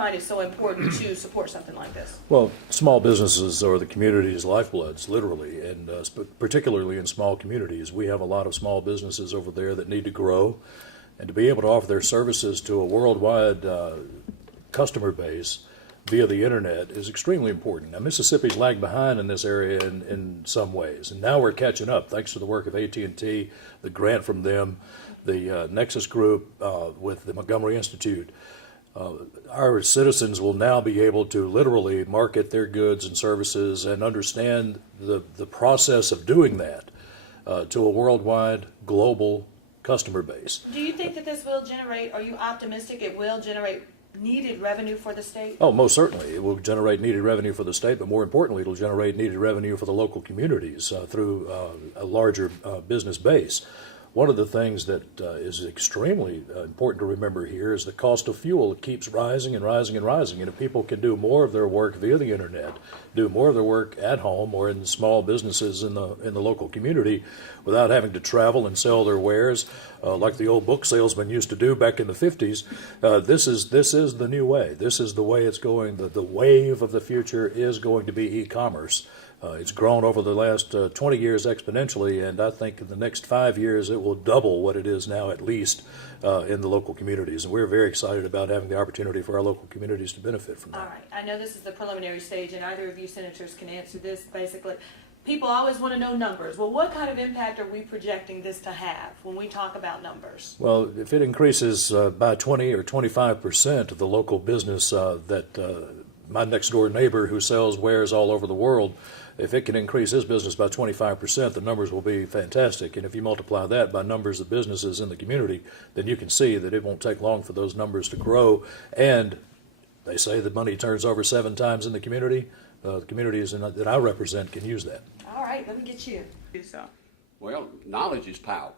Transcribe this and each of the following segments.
find it so important to support something like this? Well, small businesses are the community's lifebloods, literally, and particularly in small communities. We have a lot of small businesses over there that need to grow, and to be able to offer their services to a worldwide customer base via the internet is extremely important. Now, Mississippi's lagged behind in this area in some ways, and now we're catching up thanks to the work of AT&T, the grant from them, the Nexus group with the Montgomery Institute. Our citizens will now be able to literally market their goods and services and understand the process of doing that to a worldwide, global customer base. Do you think that this will generate, are you optimistic it will generate needed revenue for the state? Oh, most certainly. It will generate needed revenue for the state, but more importantly, it will generate needed revenue for the local communities through a larger business base. One of the things that is extremely important to remember here is the cost of fuel. It keeps rising and rising and rising, and if people can do more of their work via the internet, do more of their work at home or in small businesses in the local community without having to travel and sell their wares like the old book salesman used to do back in the 50s, this is the new way. This is the way it's going. The wave of the future is going to be e-commerce. It's grown over the last 20 years exponentially, and I think in the next 5 years it will double what it is now at least in the local communities. And we're very excited about having the opportunity for our local communities to benefit from that. All right. I know this is the preliminary stage, and either of you senators can answer this basically. People always want to know numbers. Well, what kind of impact are we projecting this to have when we talk about numbers? Well, if it increases by 20 or 25% of the local business that my next door neighbor who sells wares all over the world, if it can increase his business by 25%, the numbers will be fantastic. And if you multiply that by numbers of businesses in the community, then you can see that it won't take long for those numbers to grow. And they say that money turns over 7 times in the community. The communities that I represent can use that. All right, let me get you. Well, knowledge is power.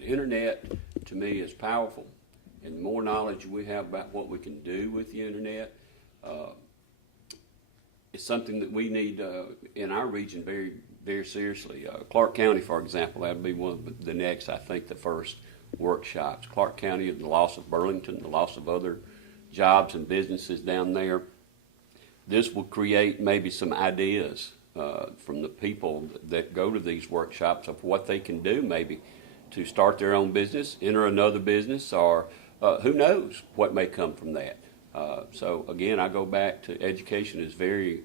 The internet, to me, is powerful. And the more knowledge we have about what we can do with the internet, it's something that we need in our region very, very seriously. Clark County, for example, that would be one of the next, I think, the first workshops. Clark County, the loss of Burlington, the loss of other jobs and businesses down there. This will create maybe some ideas from the people that go to these workshops of what they can do maybe to start their own business, enter another business, or who knows what may come from that. So again, I go back to education is very,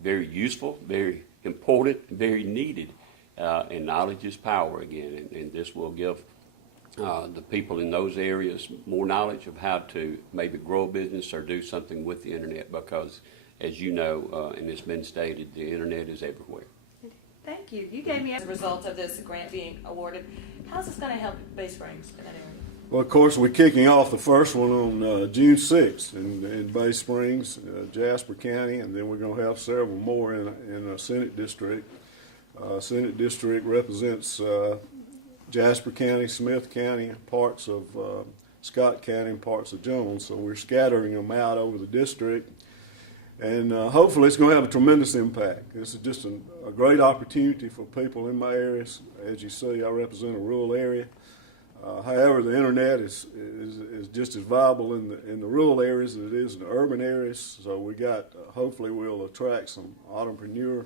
very useful, very important, very needed, and knowledge is power again, and this will give the people in those areas more knowledge of how to maybe grow a business or do something with the internet because, as you know, and it's been stated, the internet is everywhere. Thank you. You gave me as a result of this grant being awarded. How's this going to help Bay Springs in that area? Well, of course, we're kicking off the first one on June 6th in Bay Springs, Jasper County, and then we're going to have several more in a Senate district. Senate district represents Jasper County, Smith County, parts of Scott County, and parts of Jones. So we're scattering them out over the district, and hopefully it's going to have a tremendous impact. This is just a great opportunity for people in my areas. As you see, I represent a rural area. However, the internet is just as viable in the rural areas as it is in the urban areas. So we got, hopefully we'll attract some entrepreneur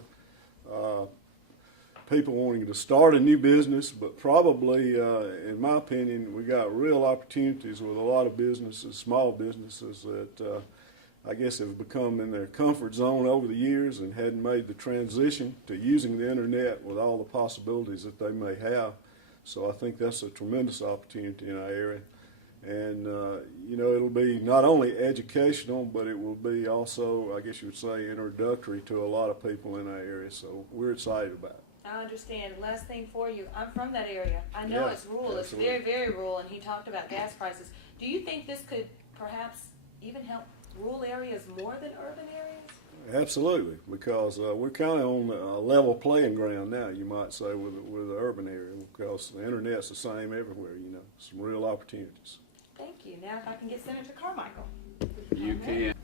people wanting to start a new business, but probably, in my opinion, we got real opportunities with a lot of businesses, small businesses that I guess have become in their comfort zone over the years and hadn't made the transition to using the internet with all the possibilities that they may have. So I think that's a tremendous opportunity in our area. And, you know, it'll be not only educational, but it will be also, I guess you would say, introductory to a lot of people in our area. So we're excited about it. I understand. Last thing for you. I'm from that area. I know it's rural. Absolutely. It's very, very rural, and he talked about gas prices. Do you think this could perhaps even help rural areas more than urban areas? Absolutely, because we're kind of on a level playing ground now, you might say, with the urban area, because the internet's the same everywhere, you know, some real opportunities. Thank you. Now if I can get Senator Carmichael. You can.